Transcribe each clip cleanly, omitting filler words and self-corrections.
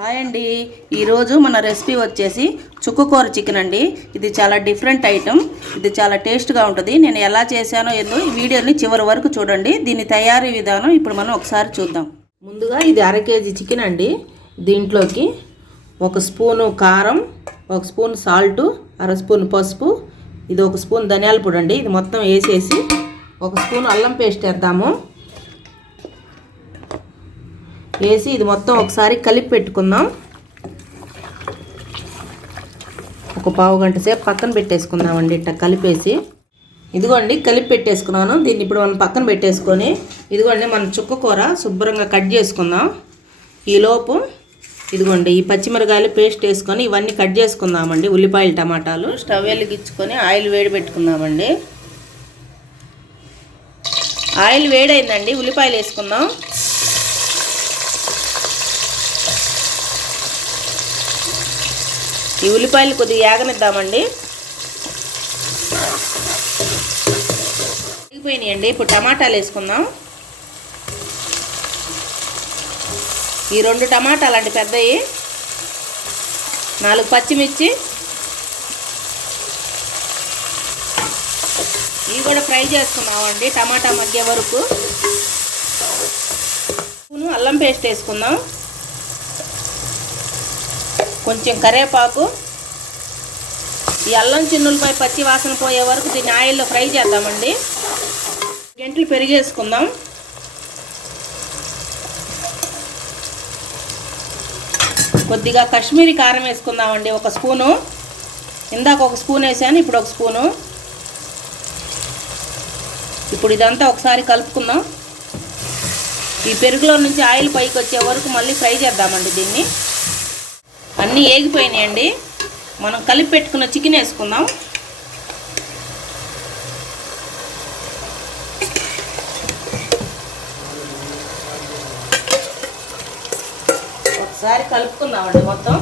Hi అండి. ఈరోజు మన రెసిపీ వచ్చేసి చుక్కకూర చికెన్ అండి. ఇది చాలా డిఫరెంట్ ఐటమ్. ఇది చాలా టేస్ట్గా ఉంటుంది. నేను ఎలా చేశానో ఏందో ఈ వీడియోని చివరి వరకు చూడండి. దీని తయారీ విధానం ఇప్పుడు మనం ఒకసారి చూద్దాం. ముందుగా ఇది 1/2 కేజీ చికెన్ అండి. దీంట్లోకి 1 స్పూను కారం, 1 స్పూన్ సాల్టు, 1/2 స్పూన్ పసుపు, ఇది 1 స్పూన్ ధనియాల పొడి అండి. ఇది మొత్తం వేసేసి 1 స్పూన్ అల్లం పేస్ట్ వేద్దాము. వేసి ఇది మొత్తం ఒకసారి కలిపి పెట్టుకుందాం. ఒక పావు గంట సేపు పక్కన పెట్టేసుకుందామండి. ఇట్లా కలిపేసి ఇదిగోండి కలిపి పెట్టేసుకున్నాను. దీన్ని ఇప్పుడు మనం పక్కన పెట్టేసుకొని ఇదిగోండి మన చుక్కకూర శుభ్రంగా కట్ చేసుకుందాం. ఈలోపు ఇదిగోండి ఈ పచ్చిమిరకాయలు పేస్ట్ వేసుకొని ఇవన్నీ కట్ చేసుకుందామండి. ఉల్లిపాయలు, టమాటాలు స్టవ్ వెలిగించుకొని ఆయిల్ వేడి పెట్టుకుందామండి. ఆయిల్ వేడైందండి. ఉల్లిపాయలు వేసుకుందాం. ఈ ఉల్లిపాయలు కొద్దిగా యాగనిద్దామండి. వేగిపోయినాయండి. ఇప్పుడు టమాటాలు వేసుకుందాం. ఈ 2 టమాటాలు అండి పెద్దవి, 4 పచ్చిమిర్చి, ఇవి కూడా ఫ్రై చేసుకుందామండి టమాటా మగ్గే వరకు. అల్లం పేస్ట్ వేసుకుందాం. కొంచెం కరివేపాకు, ఈ అల్లం చిన్నులపై పచ్చి వాసన పోయే వరకు దీన్ని ఆయిల్లో ఫ్రై చేద్దామండి. గంటలు పెరిగేసుకుందాం. కొద్దిగా కాశ్మీరీ కారం వేసుకుందామండి. 1 స్పూను. ఇందాక 1 స్పూన్ వేసాను, ఇప్పుడు 1 స్పూను. ఇప్పుడు ఇదంతా ఒకసారి కలుపుకుందాం. ఈ పెరుగులో నుంచి ఆయిల్ పైకి వచ్చే వరకు మళ్ళీ ఫ్రై చేద్దామండి. దీన్ని అన్నీ ఏగిపోయినాయండి. మనం కలిపి పెట్టుకున్న చికెన్ వేసుకుందాం. ఒకసారి కలుపుకుందామండి మొత్తం.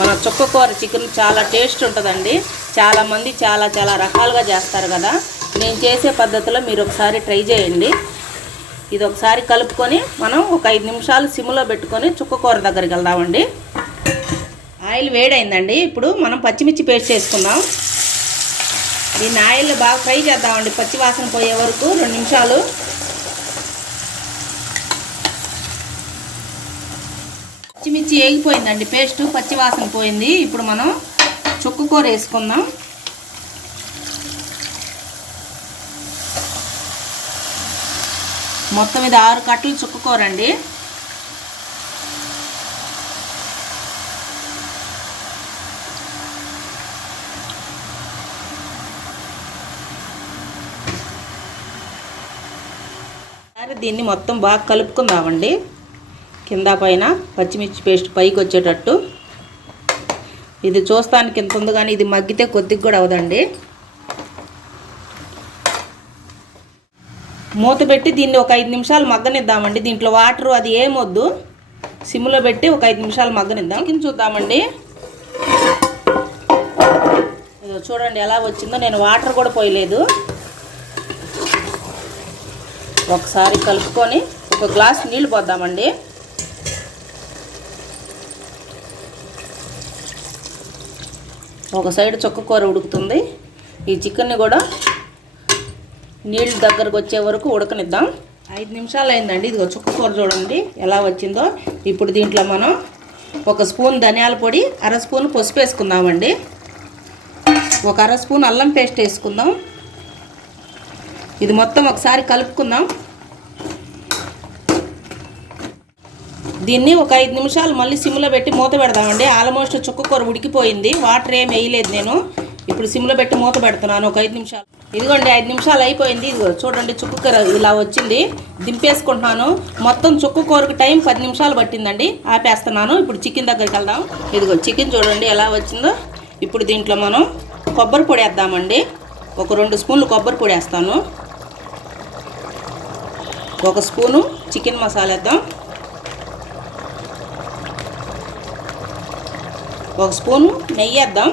మన చుక్కకూర చికెన్ చాలా టేస్ట్ ఉంటుందండి. చాలామంది చాలా రకాలుగా చేస్తారు కదా. నేను చేసే పద్ధతిలో మీరు ఒకసారి ట్రై చేయండి. ఇది ఒకసారి కలుపుకొని మనం ఒక 5 నిమిషాలు సిమ్లో పెట్టుకొని చుక్కకూర దగ్గరికి వెళ్దామండి. ఆయిల్ వేడైందండి. ఇప్పుడు మనం పచ్చిమిర్చి పేస్ట్ చేసుకుందాం. దీన్ని ఆయిల్ బాగా ఫ్రై చేద్దామండి పచ్చి వాసన పోయే వరకు 2 నిమిషాలు. పచ్చిమిర్చి వేగిపోయిందండి. పేస్ట్ పచ్చి వాసన పోయింది. ఇప్పుడు మనం చుక్కకూర వేసుకుందాం. మొత్తం ఇది 6 కట్టలు చుక్కకూర అండి. దీన్ని మొత్తం బాగా కలుపుకుందామండి. కింద పైన పచ్చిమిర్చి పేస్ట్ పైకి వచ్చేటట్టు. ఇది చూస్తానికి ఎంత ఉంది కానీ ఇది మగ్గితే కొద్దిగా కూడా అవదండి. మూత పెట్టి దీన్ని ఒక 5 నిమిషాలు మగ్గనిద్దామండి. దీంట్లో వాటర్ అది ఏమొద్దు. సిమ్లో పెట్టి ఒక 5 నిమిషాలు మగ్గనిద్దాం. చికెన్ చూద్దామండి. చూడండి ఎలా వచ్చిందో. నేను వాటర్ కూడా పోయలేదు. ఒకసారి కలుపుకొని 1 గ్లాస్ నీళ్ళు పోద్దామండి. ఒక సైడ్ చుక్కకూర ఉడుకుతుంది. ఈ చికెన్ని కూడా నీళ్ళు దగ్గరకు వచ్చే వరకు ఉడకనిద్దాం. 5 నిమిషాలు అయిందండి. ఇదిగో చుక్కకూర చూడండి ఎలా వచ్చిందో. ఇప్పుడు దీంట్లో మనం 1 స్పూన్ ధనియాల పొడి, 1/2 స్పూన్ పసుపు వేసుకుందామండి. 1 1/2 స్పూన్ అల్లం పేస్ట్ వేసుకుందాం. ఇది మొత్తం ఒకసారి కలుపుకుందాం. దీన్ని ఒక 5 నిమిషాలు మళ్ళీ సిమ్లో పెట్టి మూత పెడదామండి. ఆల్మోస్ట్ చుక్కకూర ఉడికిపోయింది. వాటర్ ఏం వేయలేదు నేను. ఇప్పుడు సిమ్లో పెట్టి మూత పెడుతున్నాను ఒక 5 నిమిషాలు. ఇదిగోండి 5 నిమిషాలు అయిపోయింది. ఇదిగో చూడండి చుక్కకూర ఇలా వచ్చింది. దింపేసుకుంటున్నాను. మొత్తం చుక్కకూరకు టైం 10 నిమిషాలు పట్టిందండి. ఆపేస్తున్నాను. ఇప్పుడు చికెన్ దగ్గరికి వెళ్దాం. ఇదిగో చికెన్ చూడండి ఎలా వచ్చిందో. ఇప్పుడు దీంట్లో మనం కొబ్బరి పొడి వేద్దామండి. ఒక 2 స్పూన్లు కొబ్బరి పొడి వేస్తాను. 1 స్పూను చికెన్ మసాలా వేద్దాం. 1 స్పూను నెయ్యి వేద్దాం.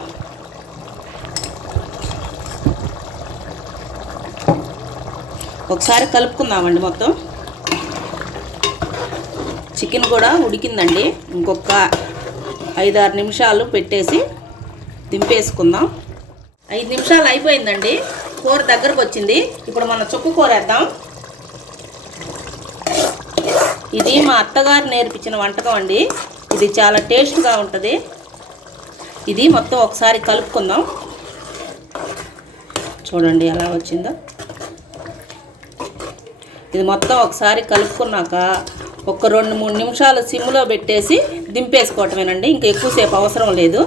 ఒకసారి కలుపుకుందామండి మొత్తం. చికెన్ కూడా ఉడికిందండి. ఇంకొక 5-6 నిమిషాలు పెట్టేసి దింపేసుకుందాం. 5 నిమిషాలు అయిపోయిందండి. కూర దగ్గరకు వచ్చింది. ఇప్పుడు మనం చుక్క కూర వేద్దాం. ఇది మా అత్తగారు నేర్పించిన వంటకం అండి. ఇది చాలా టేస్ట్గా ఉంటుంది. ఇది మొత్తం ఒకసారి కలుపుకుందాం. చూడండి ఎలా వచ్చిందో. ఇది మొత్తం ఒకసారి కలుపుకున్నాక ఒక 2-3 నిమిషాలు సిమ్లో పెట్టేసి దింపేసుకోవటమేనండి. ఇంకా ఎక్కువసేపు అవసరం లేదు.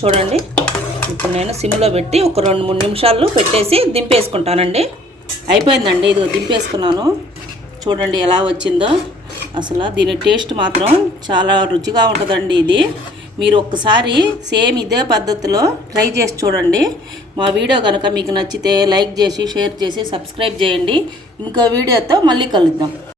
చూడండి ఇప్పుడు నేను సిమ్లో పెట్టి ఒక 2-3 నిమిషాలు పెట్టేసి దింపేసుకుంటానండి. అయిపోయిందండి. ఇదిగో దింపేసుకున్నాను. చూడండి ఎలా వచ్చిందో. అసలు దీని టేస్ట్ మాత్రం చాలా రుచిగా ఉంటుందండి. ఇది మీరు ఒక్కసారి సేమ్ ఇదే పద్ధతిలో ట్రై చేసి చూడండి. మా వీడియో కనుక మీకు నచ్చితే లైక్ చేసి, షేర్ చేసి, సబ్స్క్రైబ్ చేయండి. ఇంకో వీడియోతో మళ్ళీ కలుద్దాం.